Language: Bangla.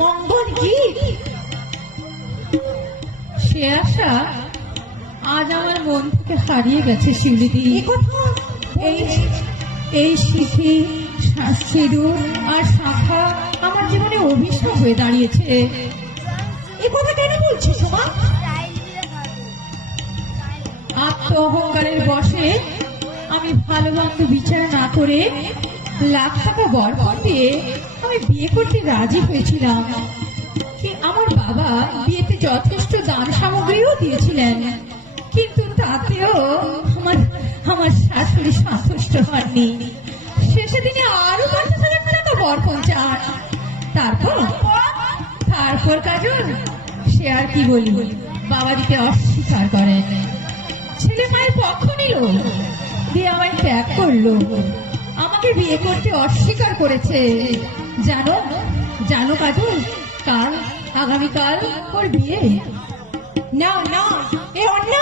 মঙ্গল গীত। সে আশা আজ আমার মন থেকে হারিয়ে গেছে শিউলিদি। এই এই শিখি সিঁদুর আর শাখা আমার জীবনে অভিশাপ হয়ে দাঁড়িয়েছে। এ কথা কেন বলছিস মা? আত্ম অহংকারের বশে আমি ভালো মন্দ বিচার না করে লাখ টাকা বরকত দিয়ে আমি বিয়ে করতে রাজি হয়েছিলাম। আমার বাবা বিয়েতে যথেষ্ট দান সামগ্রীও দিয়েছিলেন, কিন্তু তাতেও আমার আমার শাশুড়ি সন্তুষ্ট হননি। শেষে দিনে আরো ৫,০০০ টাকা বরকত চান। তারপর কাজল, সে আর কি বলি, বাবা দিতে অস্বীকার করেন। ছেলে মায়ের পক্ষ নিল, দিয়ে আমায় ত্যাগ করলো, আমাকে বিয়ে করতে অস্বীকার করেছে। জানো জানো কাজল, আগামীকাল ওর বিয়ে। না না, এ অন্যায়।